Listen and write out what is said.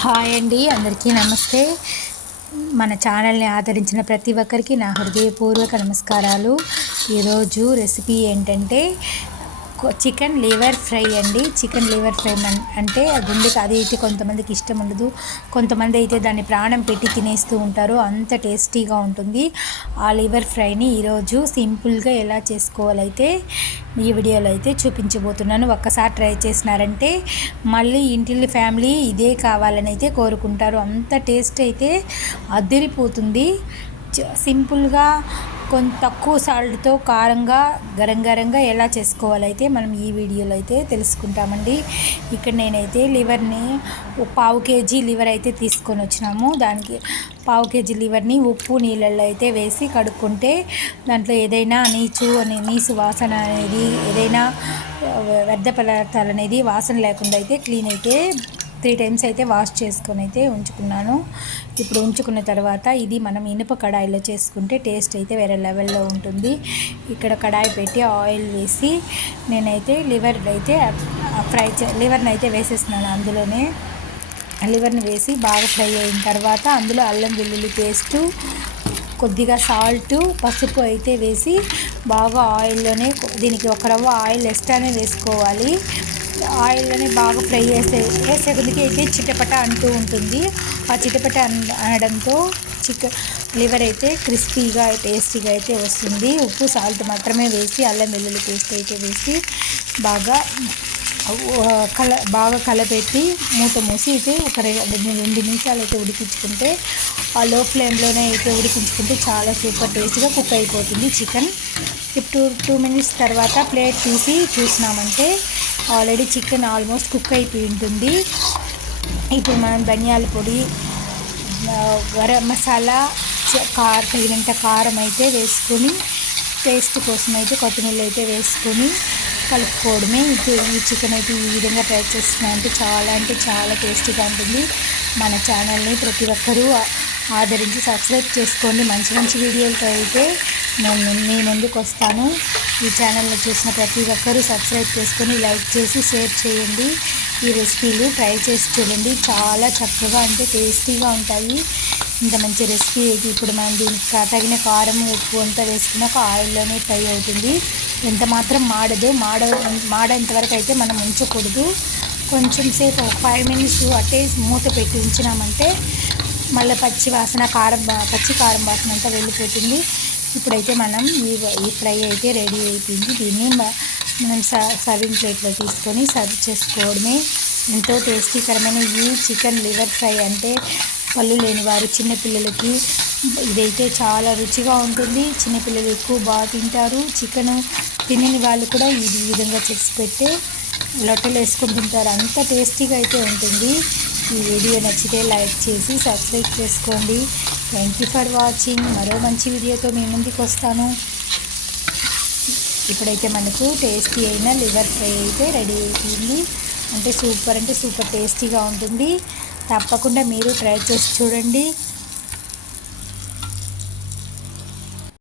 Hi అండి అందరికీ నమస్తే. మన ఛానల్ని ఆదరించిన ప్రతి ఒక్కరికి నా హృదయపూర్వక నమస్కారాలు. ఈరోజు రెసిపీ ఏంటంటే చికెన్ లివర్ ఫ్రై అండి. చికెన్ లివర్ ఫ్రై అంటే గుండెకి అది అయితే కొంతమందికి ఇష్టం ఉండదు. కొంతమంది అయితే దాన్ని ప్రాణం పెట్టి తినేస్తూ ఉంటారు. అంత టేస్టీగా ఉంటుంది ఆ లివర్ ఫ్రైని ఈరోజు సింపుల్గా ఎలా చేసుకోవాలైతే ఈ వీడియోలో అయితే చూపించబోతున్నాను. ఒక్కసారి ట్రై చేసినారంటే మళ్ళీ ఇంటిల్లి ఫ్యామిలీ ఇదే కావాలని అయితే కోరుకుంటారు. అంత టేస్ట్ అయితే అదిరిపోతుంది. సింపుల్గా కొంత తక్కువ సాల్ట్తో కారంగా గరం గరంగా ఎలా చేసుకోవాలైతే మనం ఈ వీడియోలో అయితే తెలుసుకుంటామండి. ఇక్కడ నేనైతే లివర్ని పావు కేజీ లివర్ అయితే తీసుకొని వచ్చినాము. దానికి పావు కేజీ లివర్ని ఉప్పు నీళ్ళల్లో అయితే వేసి కడుక్కుంటే దాంట్లో ఏదైనా నీచు అనే నీసు వాసన అనేది ఏదైనా వ్యర్థ పదార్థాలు అనేది వాసన లేకుండా అయితే క్లీన్ అయితే త్రీ టైమ్స్ అయితే వాష్ చేసుకొని అయితే ఉంచుకున్నాను. ఇప్పుడు ఉంచుకున్న తర్వాత ఇది మనం ఇనుప కడాయిలో చేసుకుంటే టేస్ట్ అయితే వేరే లెవెల్లో ఉంటుంది. ఇక్కడ కడాయి పెట్టి ఆయిల్ వేసి నేనైతే లివర్ అయితే ఫ్రై చే లివర్ని అయితే వేసేస్తున్నాను అందులోనే. లివర్ని వేసి బాగా ఫ్రై అయిన తర్వాత అందులో అల్లం వెల్లుల్లి పేస్టు కొద్దిగా సాల్ట్ పసుపు అయితే వేసి బాగా ఆయిల్లోనే దీనికి ఒక రవ్వ ఆయిల్ ఎక్స్ట్రానే వేసుకోవాలి. ఆయిల్లోనే బాగా ఫ్రై చేసే వేసే కొద్దికి అయితే చిటపట అంటూ ఉంటుంది. ఆ చిటపట అన- అనడంతో చికెన్ లివర్ అయితే క్రిస్పీగా టేస్టీగా అయితే వస్తుంది. ఉప్పు సాల్ట్ మాత్రమే వేసి అల్లం వెల్లుల్లి పేస్ట్ అయితే వేసి బాగా కల బాగా కలపెట్టి మూత మూసి అయితే ఒక రెండు రెండు నిమిషాలు అయితే ఉడికించుకుంటే ఆ లో ఫ్లేమ్లోనే అయితే ఉడికించుకుంటే చాలా సూపర్ టేస్ట్గా కుక్ అయిపోతుంది చికెన్. ఇప్పుడు టూ మినిట్స్ తర్వాత ప్లేట్ తీసి చూసినామంటే ఆల్రెడీ చికెన్ ఆల్మోస్ట్ కుక్ అయిపోయి ఉంటుంది ఇప్పుడు మనం ధనియాల పొడి గరం మసాలా చ- కార తగినంత కారం అయితే వేసుకొని టేస్ట్ కోసం అయితే కొత్తిమీర అయితే వేసుకొని కలుపుకోవడమే. ఈ చికెన్ అయితే ఈ విధంగా ట్రై చేస్తున్నా అంటే చాలా అంటే చాలా టేస్టీగా ఉంటుంది. మన ఛానల్ని ప్రతి ఒక్కరూ ఆదరించి సబ్స్క్రైబ్ చేసుకోండి. మంచి మంచి వీడియోలతో అయితే నేను మీ ముందుకు వస్తాను. ఈ ఛానల్లో చూసిన ప్రతి ఒక్కరూ సబ్స్క్రైబ్ చేసుకొని లైక్ చేసి షేర్ చేయండి. ఈ రెసిపీలు ట్రై చేసి చూడండి. చాలా చక్కగా అంటే టేస్టీగా ఉంటాయి. ఇంత మంచి రెసిపీ అయితే ఇప్పుడు మనం దీనికి తగిన కారం ఉప్పు అంతా వేసుకున్నాక ఆయిల్లోనే ఫ్రై అవుతుంది. ఎంత మాత్రం మాడదు. మాడ మాడేంత వరకు అయితే మనం ఉంచకూడదు. కొంచెం సేపు ఒక ఫైవ్ మినిట్స్ అట్టే మూత పెట్టి ఉంచినామంటే మళ్ళీ పచ్చి వాసన కారం పచ్చి కారం వాసన అంతా వెళ్ళిపోతుంది. ఇప్పుడైతే మనం ఈ ఈ ఫ్రై అయితే రెడీ అయిపోయింది. దీన్ని మనం స- సర్వింగ్ ప్లేట్లో తీసుకొని సర్వ్ చేసుకోవడమే. ఎంతో టేస్టీకరమైన ఈ చికెన్ లివర్ ఫ్రై అంటే పళ్ళు లేని వారు చిన్నపిల్లలకి ఇదైతే చాలా రుచిగా ఉంటుంది. చిన్నపిల్లలు ఎక్కువ బాగా తింటారు. చికెన్ తినని వాళ్ళు కూడా ఈ విధంగా చేసి పెట్టి లొట్టలు వేసుకొని తింటారు. అంత టేస్టీగా అయితే ఉంటుంది. ఈ వీడియో నచ్చితే లైక్ చేసి సబ్స్క్రైబ్ చేసుకోండి. థ్యాంక్ యూ ఫర్ వాచింగ్ మరో మంచి వీడియోతో మీ ముందుకు వస్తాను. ఇప్పుడైతే మనకు టేస్టీ అయిన లివర్ ఫ్రై అయితే రెడీ అయిపోయింది. అంటే సూపర్ అంటే సూపర్ టేస్టీగా ఉంటుంది. తప్పకుండా మీరు ట్రై చేసి చూడండి.